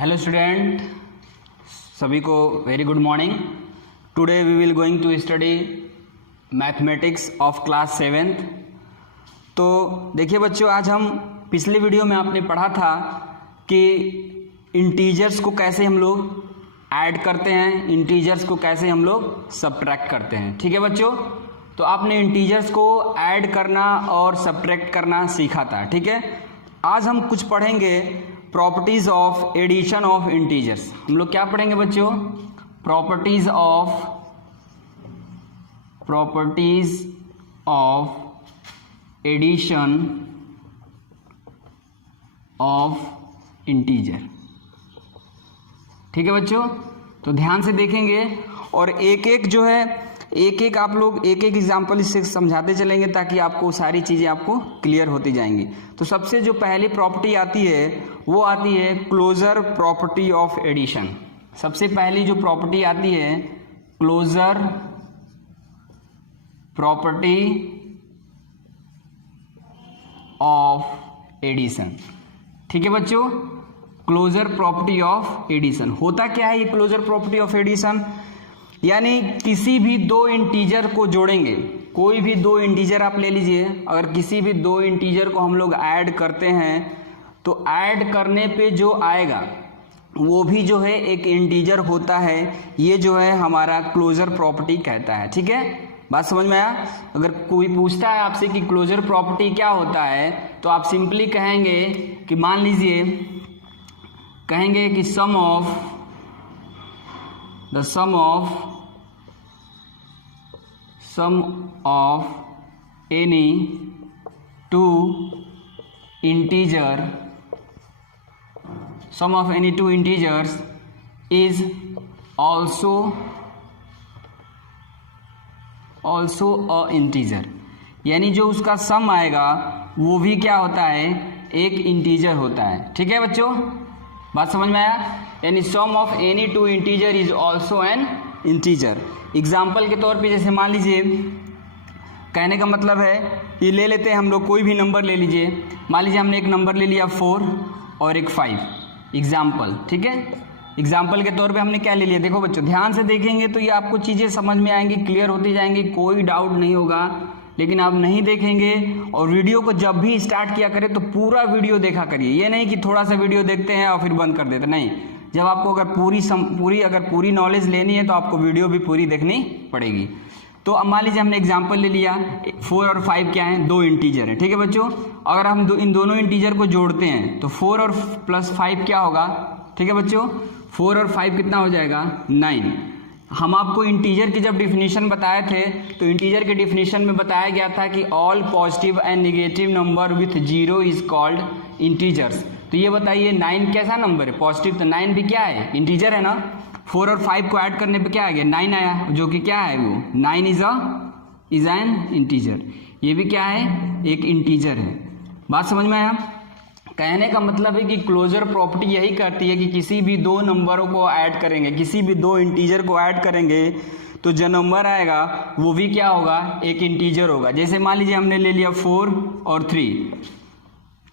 Hello student, सभी को very good morning. Today we will going to study mathematics of class 7th। तो देखिए बच्चों, आज हम पिछले वीडियो में आपने पढ़ा था कि इंटीजर्स को कैसे हम लोग ऐड करते हैं, इंटीजर्स को कैसे हम लोग सब्ट्रैक्ट करते हैं। ठीक है बच्चों, तो आपने इंटीजर्स को ऐड करना और सब्ट्रैक्ट करना सीखा था। ठीक है, आज हम कुछ पढ़ेंगे properties of addition of integers. हम लोग क्या पढ़ेंगे बच्चों? Properties of addition of integer. ठीक है बच्चों, तो ध्यान से देखेंगे और एक एक आप लोग एक एग्जाम्पल इससे समझाते चलेंगे ताकि आपको सारी चीज़ें आपको क्लियर होती जाएंगी। तो सबसे जो पहली प्रॉपर्टी आती है वो आती है क्लोजर प्रॉपर्टी ऑफ एडिशन। सबसे पहली जो प्रॉपर्टी आती है क्लोजर प्रॉपर्टी ऑफ एडिशन। ठीक है बच्चों, क्लोजर प्रॉपर्टी ऑफ एडिशन होता क्या है? ये क्लोजर प्रॉपर्टी ऑफ एडिशन यानी किसी भी दो इंटीजर को जोड़ेंगे, कोई भी दो इंटीजर आप ले लीजिए, अगर किसी भी दो इंटीजर को हम लोग ऐड करते हैं तो ऐड करने पे जो आएगा वो भी जो है एक इंटीजर होता है। ये जो है हमारा क्लोजर प्रॉपर्टी कहता है। ठीक है, बात समझ में आया? अगर कोई पूछता है आपसे कि क्लोजर प्रॉपर्टी क्या होता है तो आप सिंपली कहेंगे कि मान लीजिए कहेंगे कि sum of any two integers is also a integer. यानी जो उसका सम आएगा वो भी क्या होता है? एक इंटीजर होता है। ठीक है बच्चों, बात समझ में आया? यानी sum of any two integer is also an integer. Example के तौर पे जैसे मान लीजिए, कहने का मतलब है ये ले लेते हैं हम लोग, कोई भी नंबर ले लीजिए। मान लीजिए हमने एक नंबर ले लिया 4 और एक 5 एग्जाम्पल। ठीक है, एग्जाम्पल के तौर पे हमने क्या ले लिया? देखो बच्चों, ध्यान से देखेंगे तो ये आपको चीज़ें समझ में आएंगी, क्लियर होती जाएंगी, कोई डाउट नहीं होगा। लेकिन आप नहीं देखेंगे और वीडियो को जब भी स्टार्ट किया करें तो पूरा वीडियो देखा करिए। ये नहीं कि थोड़ा सा वीडियो देखते हैं और फिर बंद कर देते, नहीं। जब आपको अगर पूरी नॉलेज लेनी है तो आपको वीडियो भी पूरी देखनी पड़ेगी। तो अब मान लीजिए हमने एग्जाम्पल ले लिया, 4 और 5 क्या हैं? दो इंटीजर हैं। ठीक है बच्चों, अगर हम इन दोनों इंटीजर को जोड़ते हैं तो 4 और प्लस 5 क्या होगा? ठीक है बच्चों, 4 और 5 कितना हो जाएगा? 9। हम आपको इंटीजर की जब डिफिनीशन बताए थे तो इंटीजर के डिफिनीशन में बताया गया था कि all positive and negative number with 0 is called integers. तो ये बताइए 9 कैसा नंबर है? पॉजिटिव, तो 9 भी क्या है? इंटीजर है ना। 4 और 5 को ऐड करने पे क्या आ गया? 9 आया, जो कि क्या है? वो 9 इज एन इंटीजर। ये भी क्या है? एक इंटीजर है। बात समझ में आया? कहने का मतलब है कि क्लोजर प्रॉपर्टी यही कहती है कि किसी भी दो नंबरों को ऐड करेंगे, किसी भी दो इंटीजर को ऐड करेंगे तो जो नंबर आएगा वो भी क्या होगा? एक इंटीजर होगा। जैसे मान लीजिए हमने ले लिया 4 और 3,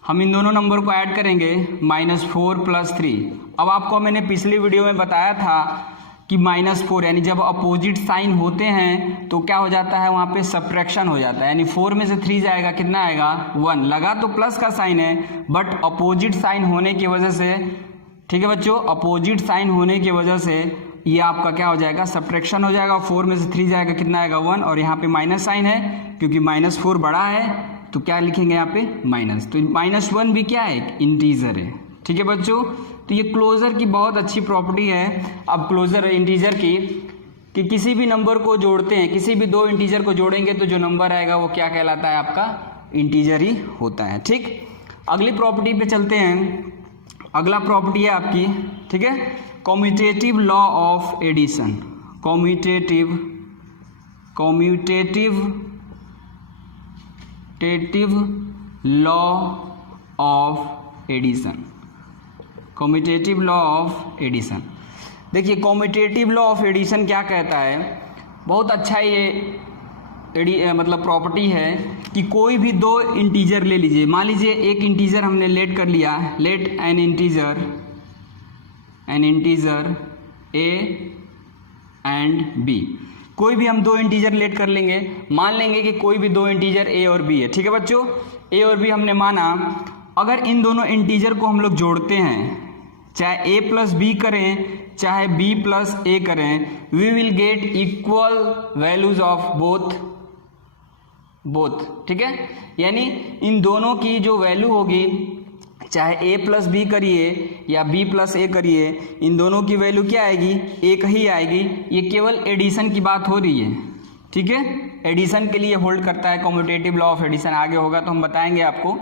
हम इन दोनों नंबर को ऐड करेंगे -4 + 3। अब आपको मैंने पिछली वीडियो में बताया था कि -4 यानी जब अपोजिट साइन होते हैं तो क्या हो जाता है? वहाँ पे सब्ट्रैक्शन हो जाता है। यानी 4 में से 3 जाएगा, कितना आएगा? 1। लगा तो प्लस का साइन है बट अपोजिट साइन होने की वजह से, ठीक है बच्चों, अपोजिट साइन होने की वजह से ये आपका क्या हो जाएगा? सब्ट्रैक्शन हो जाएगा। 4 में से 3 जाएगा, कितना आएगा? 1। और यहाँ पे माइनस साइन है क्योंकि -4 बड़ा है तो क्या लिखेंगे यहाँ पे? माइनस। तो -1 भी क्या है? इंटीजर है। ठीक है बच्चों, तो ये क्लोजर की बहुत अच्छी प्रॉपर्टी है। अब क्लोजर इंटीजर की कि किसी भी नंबर को जोड़ते हैं, किसी भी दो इंटीजर को जोड़ेंगे तो जो नंबर आएगा वो क्या कहलाता है? आपका इंटीजर ही होता है। ठीक, अगली प्रॉपर्टी पे चलते हैं। अगला प्रॉपर्टी है आपकी, ठीक है, commutative law of addition. Commutative law of addition. Commutative law of addition, देखिए कम्यूटेटिव लॉ ऑफ एडिशन क्या कहता है? बहुत अच्छा ये मतलब प्रॉपर्टी है कि कोई भी दो इंटीजर ले लीजिए। मान लीजिए एक इंटीजर हमने लेट कर लिया, let an integer an integer a and b. कोई भी हम दो इंटीजर रिलेट कर लेंगे, मान लेंगे कि कोई भी दो इंटीजर ए और बी है, ठीक है बच्चों। ए और बी हमने माना, अगर इन दोनों इंटीजर को हम लोग जोड़ते हैं, चाहे ए प्लस बी करें चाहे बी प्लस ए करें, we will get equal values of both, ठीक है। यानी इन दोनों की जो वैल्यू होगी, चाहे ए प्लस बी करिए या बी प्लस ए करिए, इन दोनों की वैल्यू क्या आएगी, एक ही आएगी। ये केवल एडिशन की बात हो रही है, ठीक है। एडिशन के लिए होल्ड करता है, कम्यूटेटिव लॉ ऑफ एडिशन आगे होगा तो हम बताएंगे आपको।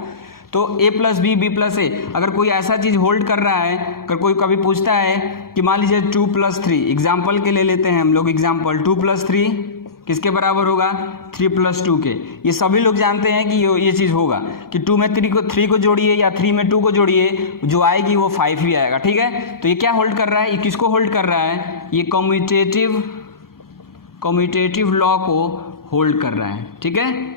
तो ए प्लस बी बी प्लस ए, अगर कोई ऐसा चीज़ होल्ड कर रहा है, अगर कोई कभी पूछता है कि मान लीजिए 2 + 3, एग्जाम्पल के ले लेते हैं हम लोग एग्जाम्पल, 2 + 3 किसके बराबर होगा, 3 + 2 के। ये सभी लोग जानते हैं कि ये चीज़ होगा कि 2 में 3 को जोड़िए या 3 में 2 को जोड़िए, जो आएगी वो 5 ही आएगा, ठीक है। तो ये क्या होल्ड कर रहा है, ये किसको होल्ड कर रहा है, ये कम्यूटेटिव लॉ को होल्ड कर रहा है, ठीक है।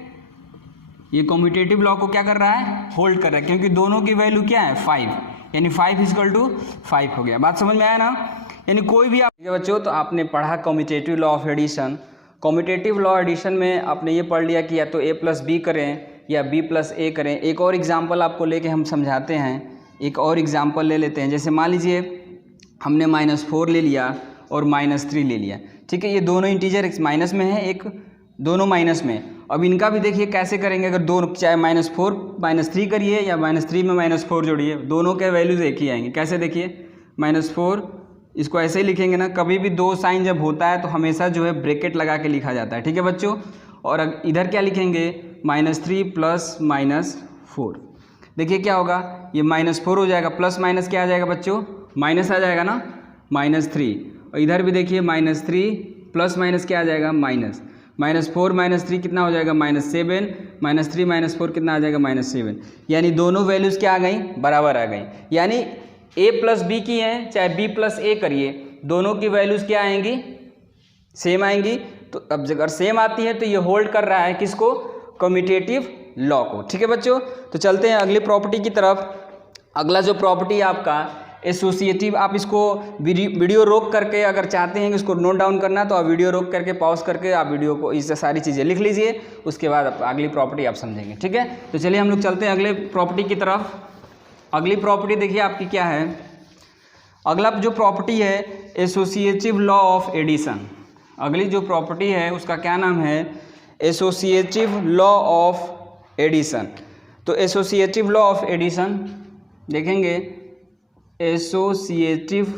ये कम्यूटेटिव लॉ को क्या कर रहा है, होल्ड कर रहा है, क्योंकि दोनों की वैल्यू क्या है 5, यानी 5 = 5 हो गया। बात समझ में आया ना। यानी कोई भी आप, ठीक है बच्चों, तो आपने पढ़ा commutative law of addition. Commutative law addition में आपने ये पढ़ लिया कि या तो ए प्लस बी करें या बी प्लस ए करें। एक और एग्जाम्पल आपको लेके हम समझाते हैं, एक और एग्जाम्पल ले लेते हैं। जैसे मान लीजिए हमने -4 ले लिया और -3 ले लिया, ठीक है। ये दोनों इंटीजर माइनस में है, एक दोनों माइनस में। अब इनका भी देखिए कैसे करेंगे, अगर दोनों चाहे -4 -3 करिए या -3 में -4 जोड़िए, दोनों के वैल्यूज एक ही आएंगे। कैसे देखिए, -4 इसको ऐसे ही लिखेंगे ना, कभी भी दो साइन जब होता है तो हमेशा जो है ब्रैकेट लगा के लिखा जाता है, ठीक है बच्चों। और इधर क्या लिखेंगे, -3 + -4। देखिए क्या होगा, ये -4 हो जाएगा, प्लस माइनस क्या आ जाएगा बच्चों, माइनस आ जाएगा ना, -3। और इधर भी देखिए -3 प्लस माइनस क्या आ जाएगा, -4 -3 कितना हो जाएगा, -7, -3 -4 कितना आ जाएगा, -7। यानी दोनों वैल्यूज़ क्या आ गई, बराबर आ गई। यानी a प्लस बी की हैं, चाहे b प्लस ए करिए, दोनों की वैल्यूज़ क्या आएंगी, सेम आएंगी। तो अब अगर सेम आती है तो ये होल्ड कर रहा है किसको, कम्यूटेटिव लॉ को, ठीक है बच्चों। तो चलते हैं अगली प्रॉपर्टी की तरफ। अगला जो प्रॉपर्टी है आपका एसोसिएटिव, आप इसको वीडियो रोक करके अगर चाहते हैं कि इसको नोट डाउन करना, तो आप वीडियो रोक करके पॉज करके आप वीडियो को इससे सारी चीज़ें लिख लीजिए, उसके बाद अगली प्रॉपर्टी आप समझेंगे, ठीक है। तो चलिए हम लोग चलते हैं अगले प्रॉपर्टी की तरफ। अगली प्रॉपर्टी देखिए आपकी क्या है, अगला जो प्रॉपर्टी है एसोसिएटिव लॉ ऑफ एडिशन। अगली जो प्रॉपर्टी है उसका क्या नाम है, एसोसिएटिव लॉ ऑफ एडिशन। तो एसोसिएटिव लॉ ऑफ एडिशन देखेंगे, एसोसिएटिव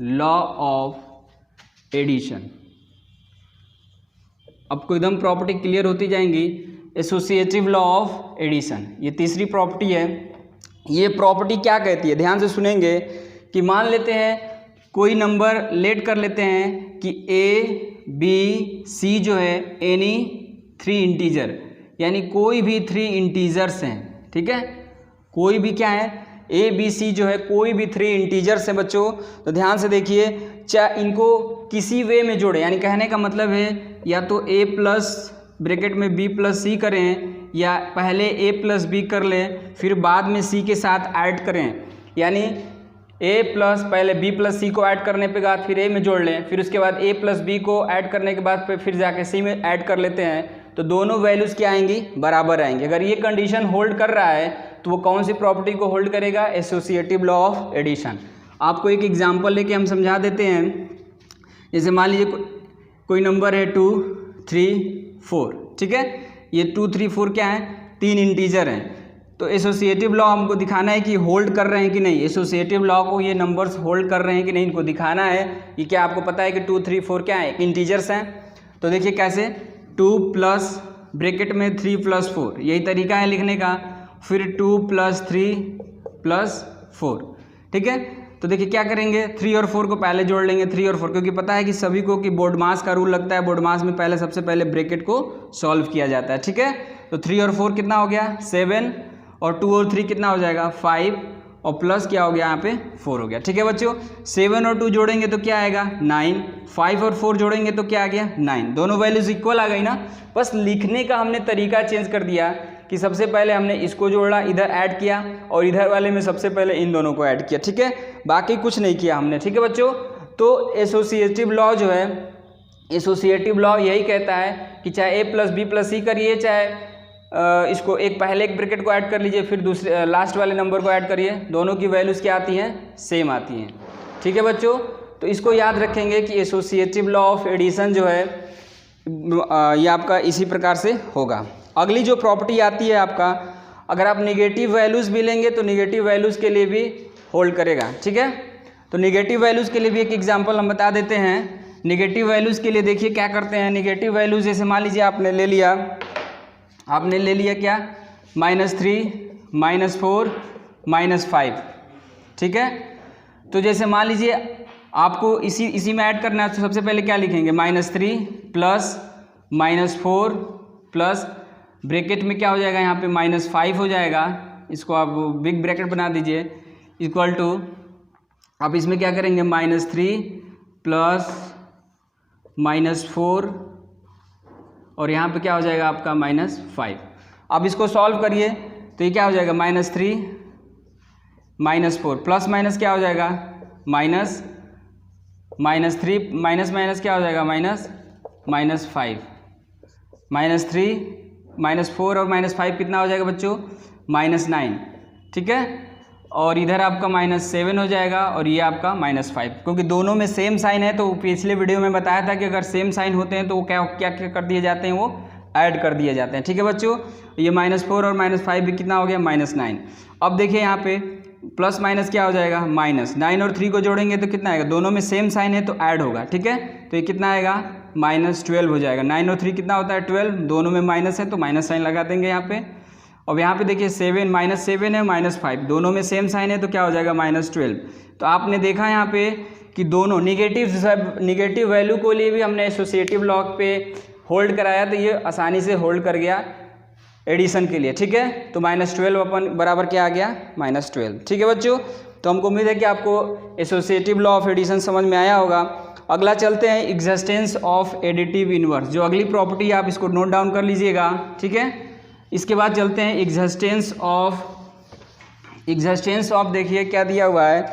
लॉ ऑफ एडिशन, आपको एकदम प्रॉपर्टी क्लियर होती जाएंगी। एसोसिएटिव लॉ ऑफ एडिशन, ये तीसरी प्रॉपर्टी है। ये प्रॉपर्टी क्या कहती है, ध्यान से सुनेंगे कि मान लेते हैं कोई नंबर लेट कर लेते हैं कि a b c जो है एनी 3 इंटीजर, यानी कोई भी 3 इंटीजर्स हैं, ठीक है। कोई भी क्या है, ए बी सी जो है कोई भी 3 इंटीजर्स हैं बच्चों। तो ध्यान से देखिए, चाहे इनको किसी वे में जोड़े, यानी कहने का मतलब है या तो a प्लस ब्रैकेट में b प्लस सी करें, या पहले a प्लस बी कर लें फिर बाद में c के साथ ऐड करें। यानी a प्लस पहले b प्लस सी को ऐड करने के बाद फिर a में जोड़ लें, फिर उसके बाद a प्लस बी को ऐड करने के बाद फिर जाके c में ऐड कर लेते हैं, तो दोनों वैल्यूज़ क्या आएंगी, बराबर आएंगी। अगर ये कंडीशन होल्ड कर रहा है तो वो कौन सी प्रॉपर्टी को होल्ड करेगा, एसोसिएटिव लॉ ऑफ एडिशन। आपको एक एग्जांपल लेके हम समझा देते हैं। जैसे मान लीजिए कोई नंबर है 2 3 4, ठीक है। ये 2 3 4 क्या है, 3 इंटीजर हैं। तो एसोसिएटिव लॉ हमको दिखाना है कि होल्ड कर रहे हैं कि नहीं, एसोसिएटिव लॉ को ये नंबर्स होल्ड कर रहे हैं कि नहीं, इनको दिखाना है। ये क्या आपको पता है कि 2 3 4 क्या है, इंटीजर्स हैं। तो देखिए कैसे, 2 प्लस ब्रैकेट में 3 + 4, यही तरीका है लिखने का। फिर 2 + 3 + 4, ठीक है। तो देखिए क्या करेंगे, 3 और 4 को पहले जोड़ लेंगे, 3 और 4, क्योंकि पता है कि सभी को कि बोर्ड मास का रूल लगता है, बोर्ड मास में पहले सबसे पहले ब्रैकेट को सॉल्व किया जाता है, ठीक है। तो 3 और 4 कितना हो गया, 7, और 2 और 3 कितना हो जाएगा, 5, और प्लस क्या हो गया यहाँ पे 4 हो गया, ठीक है बच्चों। 7 और 2 जोड़ेंगे तो क्या आएगा 9, 5 और 4 जोड़ेंगे तो क्या आ गया 9, दोनों वैल्यूज इक्वल आ गई ना। बस लिखने का हमने तरीका चेंज कर दिया कि सबसे पहले हमने इसको जोड़ा, इधर ऐड किया, और इधर वाले में सबसे पहले इन दोनों को ऐड किया, ठीक है, बाकी कुछ नहीं किया हमने, ठीक है बच्चों। तो एसोसिएटिव लॉ जो है, एसोसिएटिव लॉ यही कहता है कि चाहे ए प्लस बी प्लस सी करिए, चाहे इसको एक पहले एक ब्रैकेट को ऐड कर लीजिए, फिर दूसरे लास्ट वाले नंबर को ऐड करिए, दोनों की वैल्यूज़ क्या आती हैं, सेम आती हैं, ठीक है बच्चों। तो इसको याद रखेंगे कि एसोसिएटिव लॉ ऑफ एडिशन जो है ये आपका इसी प्रकार से होगा। अगली जो प्रॉपर्टी आती है आपका, अगर आप निगेटिव वैल्यूज़ भी लेंगे तो निगेटिव वैल्यूज़ के लिए भी होल्ड करेगा, ठीक है। तो निगेटिव वैल्यूज़ के लिए भी एक एग्जांपल हम बता देते हैं। निगेटिव वैल्यूज़ के लिए देखिए क्या करते हैं। निगेटिव वैल्यूज़ जैसे मान लीजिए आपने ले लिया क्या, -3, -4, -5, ठीक है। तो जैसे मान लीजिए आपको इसी में ऐड करना है, तो सबसे पहले क्या लिखेंगे, -3 प्लस -4 प्लस ब्रैकेट में क्या हो जाएगा, यहाँ पे -5 हो जाएगा, इसको आप बिग ब्रैकेट बना दीजिए, इक्वल टू आप इसमें क्या करेंगे, -3 प्लस -4 और यहाँ पे क्या हो जाएगा आपका -5। अब इसको सॉल्व करिए तो ये क्या हो जाएगा, -3 -4 प्लस माइनस क्या हो जाएगा, -3 माइनस क्या हो जाएगा, -5, -3 -4 और -5 कितना हो जाएगा बच्चों, -9, ठीक है। और इधर आपका -7 हो जाएगा और ये आपका -5, क्योंकि दोनों में सेम साइन है। तो पिछले वीडियो में बताया था कि अगर सेम साइन होते हैं तो वो क्या क्या क्या कर दिए जाते हैं, वो ऐड कर दिए जाते हैं, ठीक है बच्चों। ये -4 और -5 भी कितना हो गया, -9। अब देखिए यहाँ पे प्लस माइनस क्या हो जाएगा, -9 और 3 को जोड़ेंगे तो कितना आएगा, दोनों में सेम साइन है तो ऐड होगा, ठीक है। तो ये कितना आएगा, -12 हो जाएगा। 9 और 3 कितना होता है, 12, दोनों में माइनस है तो माइनस साइन लगा देंगे यहाँ पे। और यहाँ पे देखिए 7 है, -5, दोनों में सेम साइन है तो क्या हो जाएगा, -12। तो आपने देखा यहाँ पे कि दोनों निगेटिव वैल्यू को लिए भी हमने एसोसिएटिव लॉ पे होल्ड कराया, तो ये आसानी से होल्ड कर गया एडिशन के लिए, ठीक है। तो -12 अपन बराबर क्या आ गया, -12, ठीक है बच्चों। तो हमको उम्मीद है कि आपको एसोसिएटिव लॉ ऑफ एडिशन समझ में आया होगा। अगला चलते हैं एग्जिस्टेंस ऑफ एडिटिव इनवर्स, जो अगली प्रॉपर्टी आप इसको नोट डाउन कर लीजिएगा, ठीक है। इसके बाद चलते हैं एग्जिस्टेंस ऑफ देखिए क्या दिया हुआ है,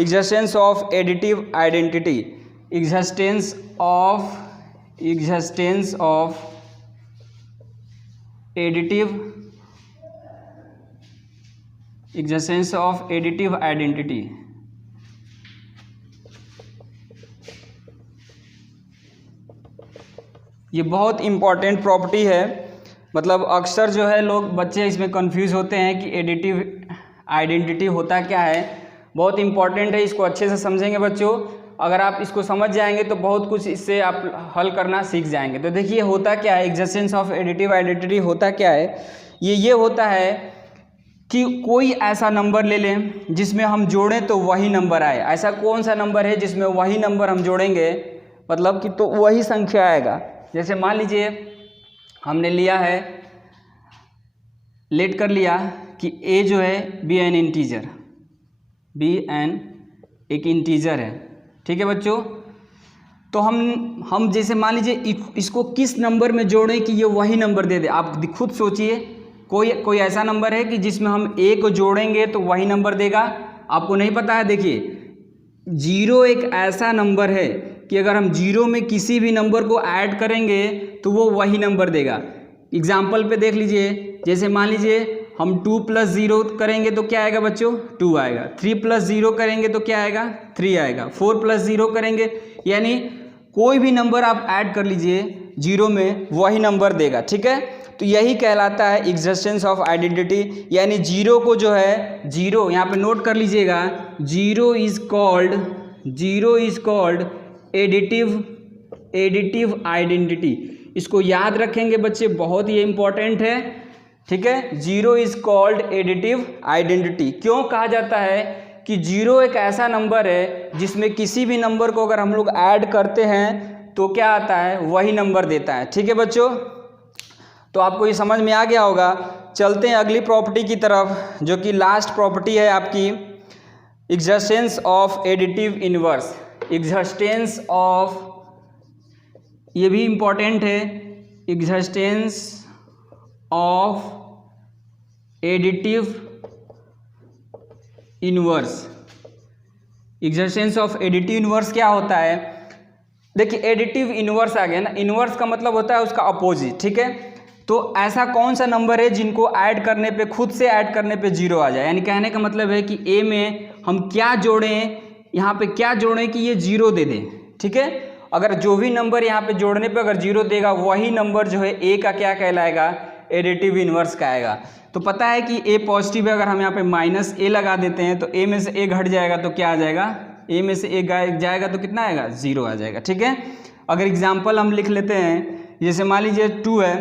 existence of additive identity, existence of additive identity. ये बहुत इंपॉर्टेंट प्रॉपर्टी है, मतलब अक्सर जो है लोग बच्चे इसमें कंफ्यूज होते हैं कि एडिटिव आइडेंटिटी होता क्या है। बहुत इंपॉर्टेंट है, इसको अच्छे से समझेंगे बच्चों। अगर आप इसको समझ जाएंगे तो बहुत कुछ इससे आप हल करना सीख जाएंगे। तो देखिए होता क्या है, एग्जिस्टेंस ऑफ एडिटिव आइडेंटिटी होता क्या है, ये होता है कि कोई ऐसा नंबर ले लें जिसमें हम जोड़ें तो वही नंबर आए। ऐसा कौन सा नंबर है जिसमें वही नंबर हम जोड़ेंगे, मतलब कि तो वही संख्या आएगा। जैसे मान लीजिए हमने लिया है, लेट कर लिया कि a जो है बी एन इंटीजर, एक इंटीजर है, ठीक है बच्चों। तो हम जैसे मान लीजिए इसको किस नंबर में जोड़ें कि ये वही नंबर दे दे। आप खुद सोचिए, कोई ऐसा नंबर है कि जिसमें हम a को जोड़ेंगे तो वही नंबर देगा, आपको नहीं पता है। देखिए 0 एक ऐसा नंबर है कि अगर हम 0 में किसी भी नंबर को ऐड करेंगे तो वो वही नंबर देगा। एग्जाम्पल पे देख लीजिए, जैसे मान लीजिए हम 2 + 0 करेंगे तो क्या आएगा बच्चों, 2 आएगा। 3 + 0 करेंगे तो क्या आएगा, 3 आएगा। 4 + 0 करेंगे, यानी कोई भी नंबर आप ऐड कर लीजिए 0 में वही नंबर देगा, ठीक है। तो यही कहलाता है एग्जिस्टेंस ऑफ आइडेंटिटी, यानी 0 को जो है 0 यहाँ पे नोट कर लीजिएगा, 0 इज कॉल्ड एडिटिव आइडेंटिटी। इसको याद रखेंगे बच्चे, बहुत ही इंपॉर्टेंट है, ठीक है। 0 इज कॉल्ड एडिटिव आइडेंटिटी। क्यों कहा जाता है कि 0 एक ऐसा नंबर है जिसमें किसी भी नंबर को अगर हम लोग ऐड करते हैं तो क्या आता है, वही नंबर देता है, ठीक है बच्चों। तो आपको ये समझ में आ गया होगा। चलते हैं अगली प्रॉपर्टी की तरफ, जो कि लास्ट प्रॉपर्टी है आपकी, existence of additive inverse. Existence of, ये भी इम्पॉर्टेंट है, existence of additive inverse. Existence of additive inverse क्या होता है? देखिए एडिटिव इनवर्स आ गया ना, इनवर्स का मतलब होता है उसका अपोजिट, ठीक है। तो ऐसा कौन सा नंबर है जिनको ऐड करने पे, खुद से ऐड करने पे जीरो आ जाए, यानी कहने का मतलब है कि ए में हम क्या जोड़ें, यहाँ पे क्या जोड़ें कि ये जीरो दे दें, ठीक है। अगर जो भी नंबर यहाँ पे जोड़ने पे अगर जीरो देगा वही नंबर जो है ए का क्या कहलाएगा, एडिटिव इनवर्स का आएगा। तो पता है कि ए पॉजिटिव है, अगर हम यहाँ पे माइनस ए लगा देते हैं तो ए में से ए घट जाएगा तो क्या आ जाएगा, ए में से ए जाएगा तो कितना आएगा, जीरो आ जाएगा, ठीक है। अगर एग्जाम्पल हम लिख लेते हैं, जैसे मान लीजिए 2 है,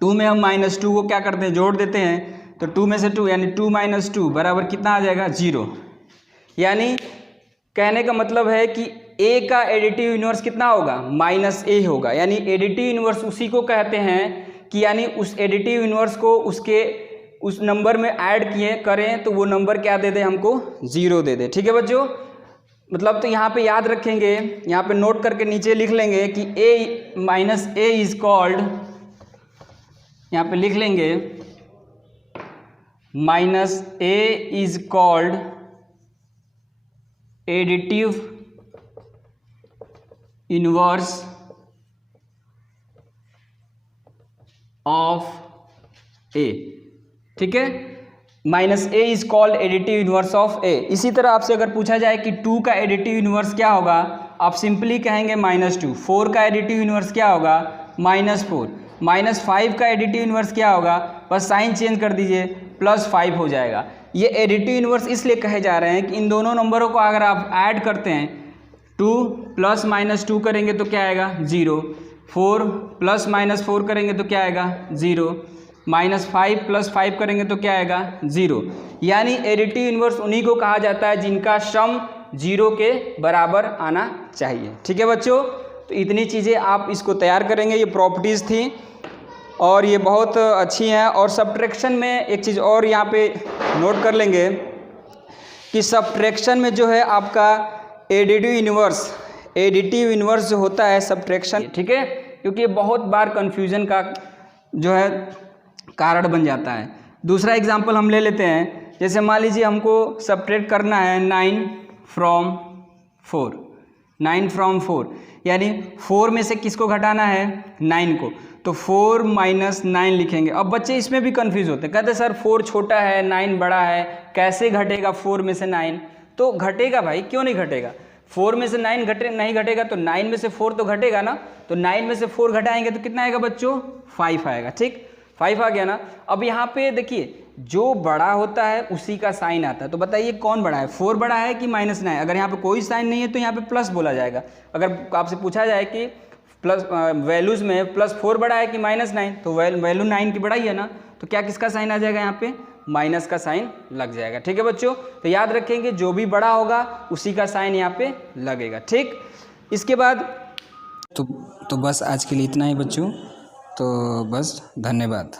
2 में हम -2 को क्या करते हैं, जोड़ देते हैं, तो 2 में से 2 यानी 2 - 2 बराबर कितना आ जाएगा, 0। यानी कहने का मतलब है कि ए का एडिटिव इनवर्स कितना होगा, -a होगा। यानी एडिटिव इनवर्स उसी को कहते हैं कि यानी उस एडिटिव इनवर्स को उसके उस नंबर में ऐड करें तो वो नंबर क्या दे दे हमको, 0 दे दे, ठीक है बच्चों। मतलब तो यहाँ पे याद रखेंगे, यहाँ पे नोट करके नीचे लिख लेंगे कि a इज कॉल्ड, यहाँ पे लिख लेंगे -a is called additive inverse of A, ठीक है। -a is called additive inverse of A. इसी तरह आपसे अगर पूछा जाए कि 2 का एडिटिव इनवर्स क्या होगा, आप सिंपली कहेंगे -2। 4 का एडिटिव इनवर्स क्या होगा, -4। -5 का एडिटिव इनवर्स क्या होगा, बस साइन चेंज कर दीजिए, +5 हो जाएगा। ये एडिटिव इनवर्स इसलिए कहे जा रहे हैं कि इन दोनों नंबरों को अगर आप ऐड करते हैं, 2 + -2 करेंगे तो क्या आएगा, 0। 4 + -4 करेंगे तो क्या आएगा, 0। -5 + 5 करेंगे तो क्या आएगा, 0। यानी एडिटिव इनवर्स उन्हीं को कहा जाता है जिनका सम 0 के बराबर आना चाहिए, ठीक है बच्चों। तो इतनी चीज़ें आप इसको तैयार करेंगे, ये प्रॉपर्टीज़ थी और ये बहुत अच्छी हैं। और सब्ट्रैक्शन में एक चीज़ और यहाँ पे नोट कर लेंगे कि सब्ट्रैक्शन में जो है आपका एडिटिव इनवर्स जो होता है सब्ट्रैक्शन, ठीक है, क्योंकि ये बहुत बार कन्फ्यूजन का जो है कारण बन जाता है। दूसरा एग्जाम्पल हम ले लेते हैं, जैसे मान लीजिए हमको सब्ट्रैक्ट करना है 9 from 4, यानी 4 में से किसको घटाना है, 9 को, तो 4 - 9 लिखेंगे। अब बच्चे इसमें भी कंफ्यूज होते हैं, कहते सर 4 छोटा है 9 बड़ा है, कैसे घटेगा 4 में से 9? तो घटेगा भाई, क्यों नहीं घटेगा, 4 में से 9 नहीं घटेगा तो 9 में से 4 तो घटेगा ना। तो 9 में से 4 घटाएंगे तो कितना आएगा बच्चों, 5 आएगा, ठीक, 5 आ गया ना। अब यहाँ पे देखिए जो बड़ा होता है उसी का साइन आता है, तो बताइए कौन बड़ा है, 4 बड़ा है कि -9? अगर यहाँ पे कोई साइन नहीं है तो यहाँ पे प्लस बोला जाएगा। अगर आपसे पूछा जाए कि प्लस वैल्यूज़ में +4 बड़ा है कि -9, तो वैल्यू 9 की बड़ा ही है ना, तो क्या किसका साइन आ जाएगा, यहाँ पे माइनस का साइन लग जाएगा, ठीक है बच्चों। तो याद रखेंगे जो भी बड़ा होगा उसी का साइन यहाँ पे लगेगा, ठीक। इसके बाद तो बस आज के लिए इतना ही बच्चों, तो बस धन्यवाद।